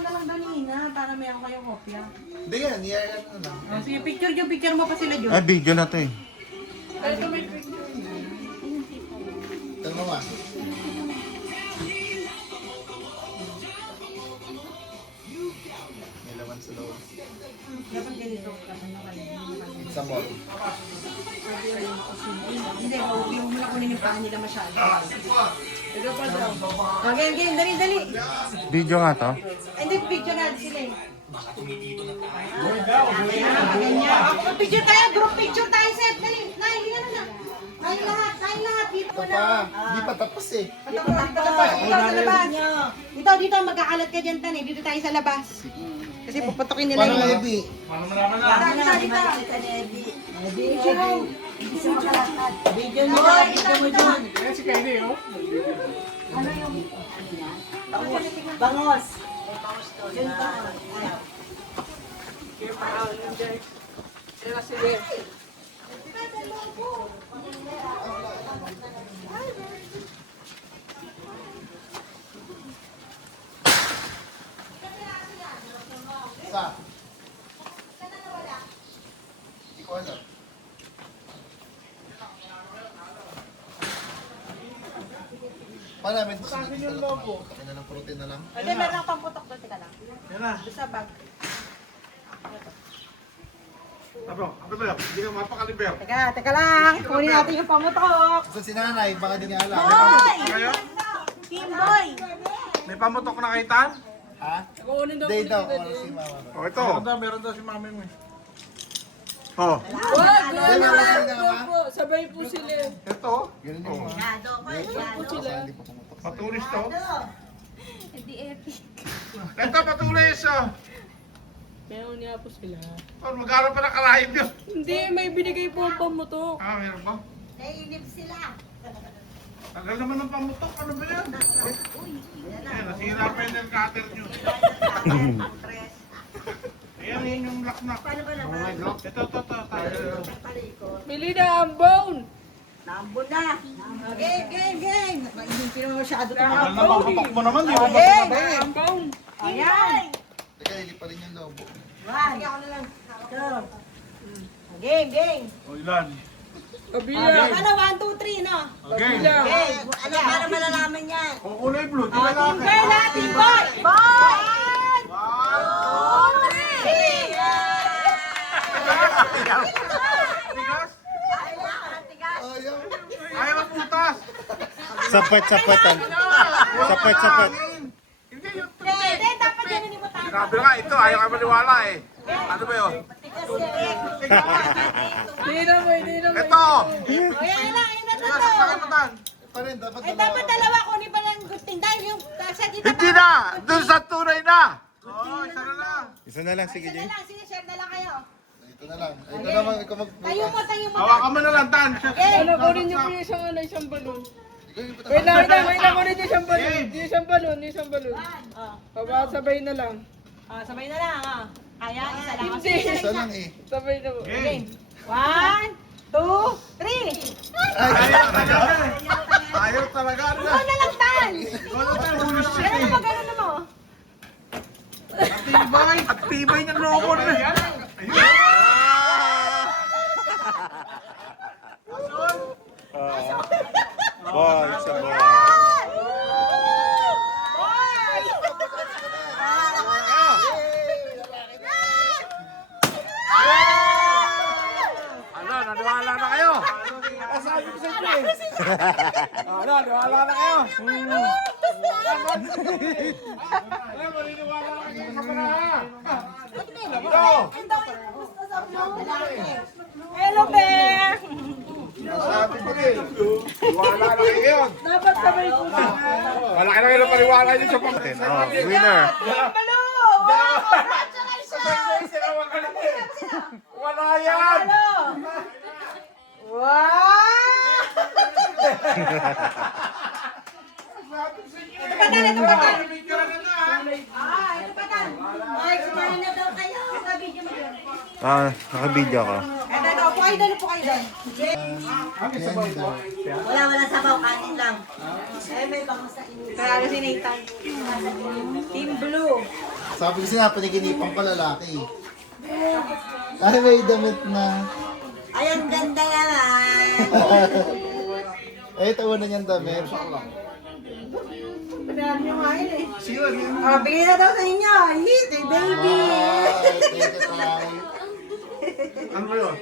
na lang kanina para may ako kayong kopya. Hindi yan, yan ano lang. Sige, picture mo pa sila, Diyos. Ay, video na to eh. Ito may picture. Ito naman. May laman sa loob. Dapat ganito ka na Sa mall. Hindi, huwag mo lang kunin yung paa nila masyado. Ito pa daw. Game, dali. Video nga to. Hindi, picture natin sila eh. Ganyan. Picture tayo, group picture tayo, Seth. Dali, Nay, na. Tayo lahat, dito Ito na. pa, hindi pa tapos eh. Dito sa labas. Dito, magkakalat ka dyan, Tan eh. Dito tayo sa labas. Kasi puputokin nila Paano yun. Ebi? Dito. Video mo dyan. Si Kylie, oh. Bangos. Sa? Hindi ko alam. Paano namin ito? Sa akin yung lobo. Kaya na ng protein na lang. Hindi, meron akong pamputok doon. Teka lang. Yan na. Doon sa bag. Ano ba yan? Hindi ka mapakaliber. Teka lang. Kunin natin yung pamutok. Sa si nanay, baka di niya alam. Kayo? Team Boy! May pamutok na kay Tan? Ha? Hindi daw. Ano si mama? Oh, ito. Meron daw si mami mo eh. Oh, Hindi naman si mama. Sabay po sila. ito. Ganun yung mga. Hindi pa pumutok. Patulis to. Hindi epic. Ito, patulis. Oh. Meron niya po sila. Oh, mag-aaral pa ng kalahim yun. Hindi, may binigay po ang pamutok. Ah, meron ba? Nainip sila. Tagal naman ng pamutok. Ano ba yan? Ayan, nasira pa yung nail cutter nyo. Ayan, yun yung lock na. Paano ba naman? Ito. Tayo. Bili na ang bone. Nambon na. Game. Hindi mo masyado ito. Tagal na pamutok mo naman. Di mo ba Game. sinabi? Ang bone. Ayan. Teka, hindi pa rin yung lobo. One. Ako na lang. Two. Game. O, ilan? Kabilang. Ano, 1, 2, 3, no? Okay. Kabilang. Game. Ano, para malalaman yan. Kung kulay blue, di Oh, ba Team laki? Girl natin, boy! Boy! 1, 2, 3! Tigas? Ayaw. Ayaw magputas. Sapet. Hindi yung Hindi, dapat ganun mo tayo. sinabi nga, ito, ayaw ka maniwala eh. Ano ba yun? Hindi na mo. Ito! O, yan na Tigas, to. sakimatan. Pa rin, dapat Eh, dapat dalawa kunin pa ng good thing. Dahil yung sa dito Hindi na! Doon sa tunay na! Oo, isa na lang. Isa na lang, sige, Isa na Jay. lang, sige, share na lang kayo. Ito na lang. Ay, ito naman, ikaw Tayo magbukas. mo. Hawakan mo na lang, Tan. Ano, kunin niyo po yung isang balon. Ikaw yung Wait lang, kunin niyo isang balon. Yung isang balon. Oh, Sabay na lang. sabay na lang, ah. Kaya, isa lang. Hindi. Isa lang eh. Sabay na po. Game. 1, 2, 3! Ayaw talaga. Ayaw talaga. Ano na? Ikaw na lang, Tan! Wala tayo huli shit Ganun eh. mo, ganun mo. At tibay ng loko na. Ayun. Boy, isa boy. Ano, naniwala na kayo? Sabi ko sa inyo eh. Ano, naniwala na kayo? Ano, maniniwala na kayo sa mga ha? Ito! Hello, Bear! Sabi ko rin. Wala na kayo yun. Dapat sabay po sila. Wala kayo na paniwala nyo sa pangtin. Oh, winner. Hello! Wala yan! Wow! Ito pa, Tan. Ito pa, Tan. Ay, kumain na daw kayo. Sa video mo yun. Naka-video ko. Ito, upo kayo doon, upo kayo doon. Wala sabaw, kanin lang. Eh, may bango sa inyo. Kaya si Nathan. Team Blue. Sabi ko siya, paniginipan ko lalaki. Ay, may damit na. Ay, ang ganda naman. Eh, ito una niyang damit. Pinahan niyo nga yun eh. Bigay na daw sa inyo. Hit, eh, baby. Thank you, Tay. Ano ba yun?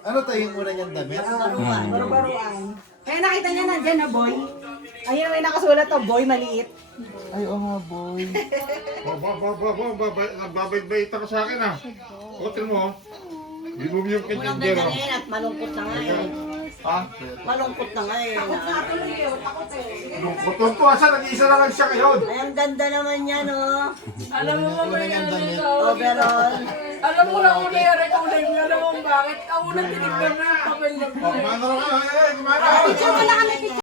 Ano tayo yung una niyang damit? Baru-baruan. Kaya nakita niya nandyan na boy. Ayun may nakasulat to, boy maliit. Ay, oo nga, boy. Babait-bait ka sa akin ah. Hotel mo. Binom yung kitindero. At malungkot na nga eh. Ha? Malungkot na nga eh. Takot nga tuloy yun. Takot eh. Kutunto asa, nag-iisa na lang siya ngayon. Ay, ang ganda naman niya, no? Alam mo ba Una niyang damit. Overall. Alam mo lang kung nai-recording mo. Alam mo bakit? Ang unang tinignan mo yung papel na Kumana na kayo, kumana. Picture mo na kami,